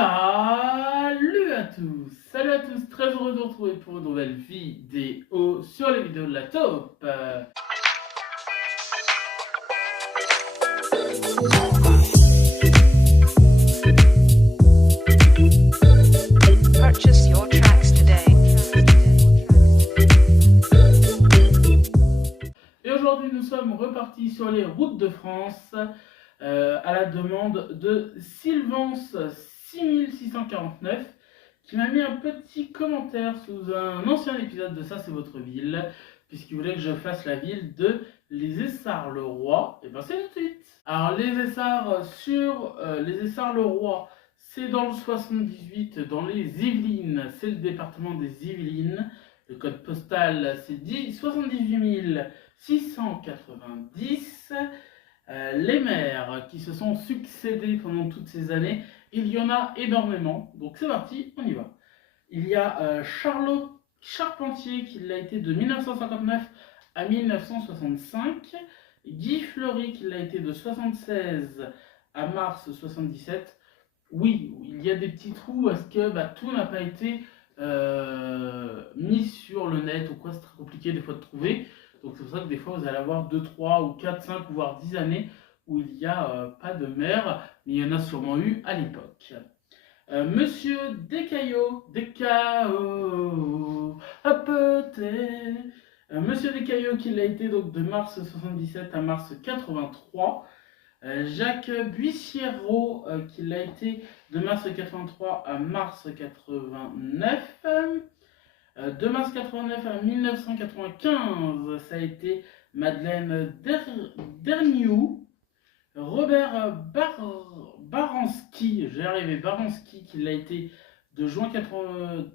Salut à tous! Salut à tous, très heureux de vous retrouver pour une nouvelle vidéo sur les vidéos de la taupe. Purchase your tracks today. Et aujourd'hui nous sommes repartis sur les routes de France à la demande de Sylvance 6649 qui m'a mis un petit commentaire sous un ancien épisode de Ça c'est votre ville, puisqu'il voulait que je fasse la ville de Les Essarts-le-Roi. Et ben c'est tout de suite. Alors les Essarts les Essarts-le-Roi, c'est dans le 78, dans les Yvelines, c'est le département des Yvelines. Le code postal c'est 78 690. Les maires qui se sont succédés pendant toutes ces années, il y en a énormément. Donc c'est parti, on y va. Il y a Charlot Charpentier qui l'a été de 1959 à 1965. Guy Fleury qui l'a été de 76 à mars 77. Oui, il y a des petits trous parce que tout n'a pas été mis sur le net ou quoi, c'est très compliqué des fois de trouver. Donc c'est pour ça que des fois vous allez avoir 2, 3 ou 4, 5 ou voire 10 années où il n'y a pas de maire, mais il y en a sûrement eu à l'époque. Monsieur Descaillots, peut-être. Monsieur Descaillots qui l'a été donc de mars 77 à mars 83. Jacques Buissiero qui l'a été de mars 83 à mars 89. De mars 89 à 1995, ça a été Madeleine Derniou. Robert Baranski, j'ai arrivé, Baranski qui l'a été de juin 80.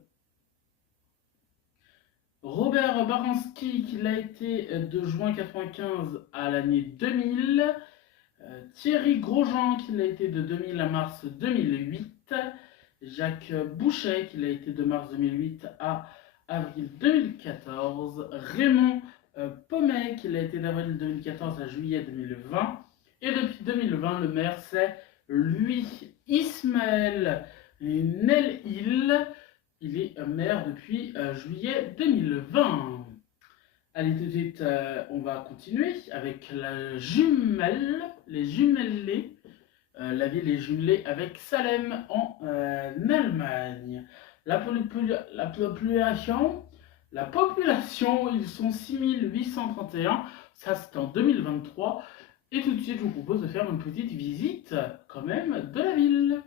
Robert Baranski qui l'a été de juin 95 à l'année 2000. Thierry Grosjean qui l'a été de 2000 à mars 2008. Jacques Bouchet qui l'a été de mars 2008 à avril 2014. Raymond Pommet qui l'a été d'avril 2014 à juillet 2020. Et depuis 2020, le maire, c'est lui, Ismaël Nelhil. Il est maire depuis juillet 2020. Allez, tout de suite, on va continuer avec la jumelle, les jumelés. La ville est jumelée avec Salem en Allemagne. La population, ils sont 6831. Ça, c'est en 2023. Et tout de suite, je vous propose de faire une petite visite quand même de la ville.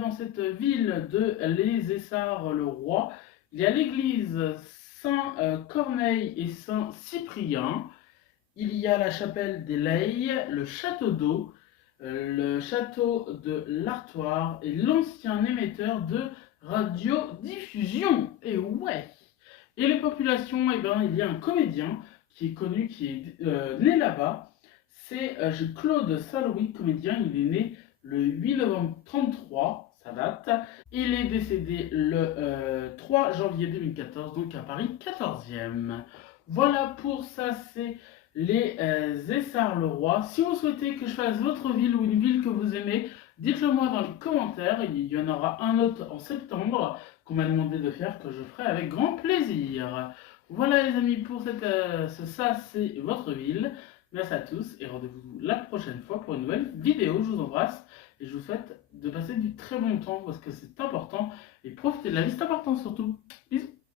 dans cette ville de Les Essarts-le-Roi, il y a l'église Saint-Corneille et Saint-Cyprien. Il y a la chapelle des Lailles, le château d'eau, le château de l'Artoire et l'ancien émetteur de radiodiffusion. Et ouais! Et les populations, eh ben, il y a un comédien qui est connu, qui est né là-bas. C'est Claude Saloui, comédien. Il est né le 8 novembre 1933, ça date. Il est décédé le 3 janvier 2014, donc à Paris 14e. Voilà pour ça, c'est les Essarts-le-Roi. Si vous souhaitez que je fasse votre ville ou une ville que vous aimez, dites-le moi dans les commentaires. Il y en aura un autre en septembre qu'on m'a demandé de faire, que je ferai avec grand plaisir. Voilà les amis pour ça c'est votre ville. Merci à tous et rendez-vous la prochaine fois pour une nouvelle vidéo. Je vous embrasse et je vous souhaite de passer du très bon temps parce que c'est important et profiter de la vie, c'est important surtout. Bisous.